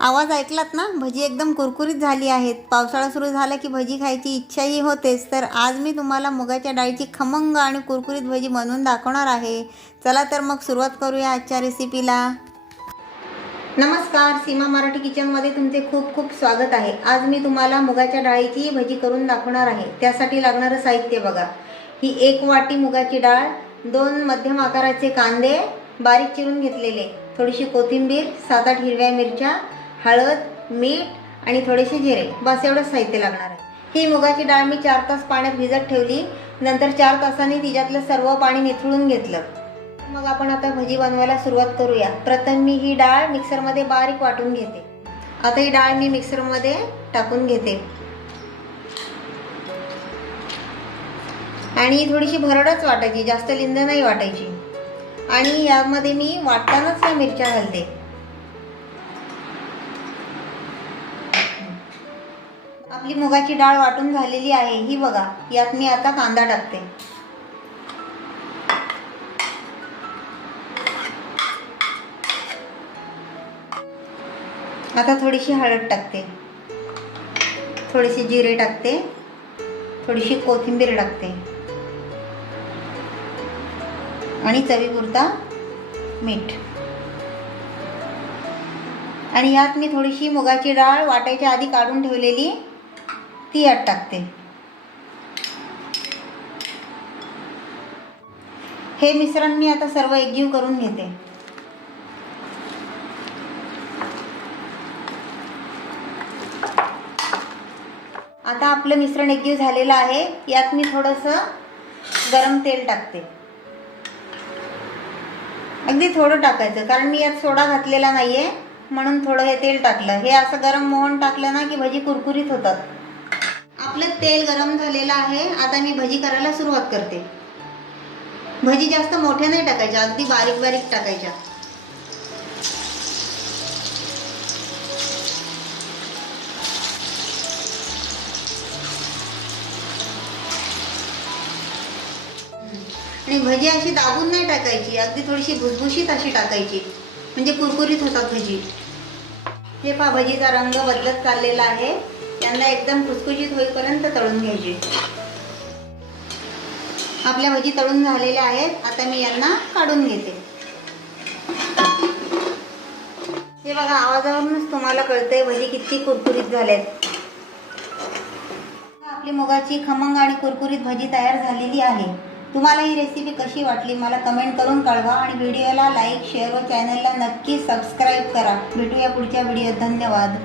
आवाज ऐकलात ना? भजी एकदम कुरकुरीत झाली आहेत. पावसाळा सुरू झाला की भजी खायची इच्छाही होतेच. तर आज मी तुम्हाला मुगाच्या डाळीची खमंग आणि कुरकुरीत भजी बनवून दाखवणार आहे. चला तर मग सुरुवात करूया आजच्या रेसिपीला नमस्कार सीमा मराठी किचनमध्ये तुमचे खूप खूप स्वागत आहे. आज मी तुम्हाला मुगाच्या डाळीची भजी करून दाखवणार आहे. त्यासाठी लागणारं साहित्य बघा. ही एक वाटी मुगाची डाळ दोन मध्यम आकाराचे कांदे बारीक चिरून घेतलेले. थोडीशी कोथिंबीर सात आठ हिरव्या मिरच्या हळद मीठ आणि थोडेसे जिरे. बस एवढंच साहित्य लागणार आहे. ही मुगाची डाळ मी चार तास पाण्यात भिजत ठेवली. नंतर चार तासांनी तिच्यातलं सर्व पाणी निथळून घेतलं. मग आपण आता भजी बनवायला सुरुवात करूया. प्रथम मी ही डाळ मिक्सरमध्ये बारीक वाटून घेते. आता ही डाळ मी मिक्सरमध्ये टाकून घेते. आणि थोडीशी भरडच वाटायची जास्त लिंद नाही वाटायची. आणि यामध्ये मी वाटतानाच या मिरच्या घालते. आपली मुगाची डाळ वाटून झालेली आहे ही बघा यात मी आता कांदा टाकते. आता थोडीशी हळद टाकते. थोडेसे जिरे टाकते. थोडीशी कोथिंबीर टाकते. आणि चवीपुरता मीठ. आणि यात मी थोडीशी मुगाची डाळ वाटायच्या आधी काढून ठेवलेली. ती यात टाकते. हे मिश्रण मी आता सर्व एकजीव करून घेते. आता आपलं मिश्रण एकजीव झालेलं आहे. यात मी थोडंसं गरम तेल टाकते. अगदी थोडं टाकायचं कारण मी यात सोडा घातलेला नाही आहे म्हणून थोडं हे तेल टाकलं. हे असं गरम मोहन टाकलं ना की भजी कुरकुरीत होतात. आपलं तेल गरम झालेलं आहे आता मी भजी करायला सुरुवात करते. भजी जास्त मोठ्या नाही टाकायच्या अगदी बारीक बारीक टाकायच्या. आणि भजी अशी दाबून नाही टाकायची अगदी थोडीशी भुसभुशीत अशी टाकायची. म्हणजे कुरकुरीत होतात भजी. हे पहा भजीचा रंग बदलत चाललेला आहे. त्यांना एकदम खुसखुशीत होईपर्यंत तळून घ्यायचे. आपल्या भजी तळून झालेल्या आहेत. आता मी यांना काढून घेते. हे बघा आवाजावरूनच तुम्हाला कळतंय भजी किती कुरकुरीत झाल्यात आपली मुगाची खमंग आणि कुरकुरीत भजी तयार झालेली आहे. तुम्हाला ही रेसिपी कशी वाटली मला कमेंट करून कळवा आणि व्हिडिओला लाईक शेअर व चॅनलला नक्की सबस्क्राईब करा. भेटूया पुढच्या व्हिडिओत धन्यवाद.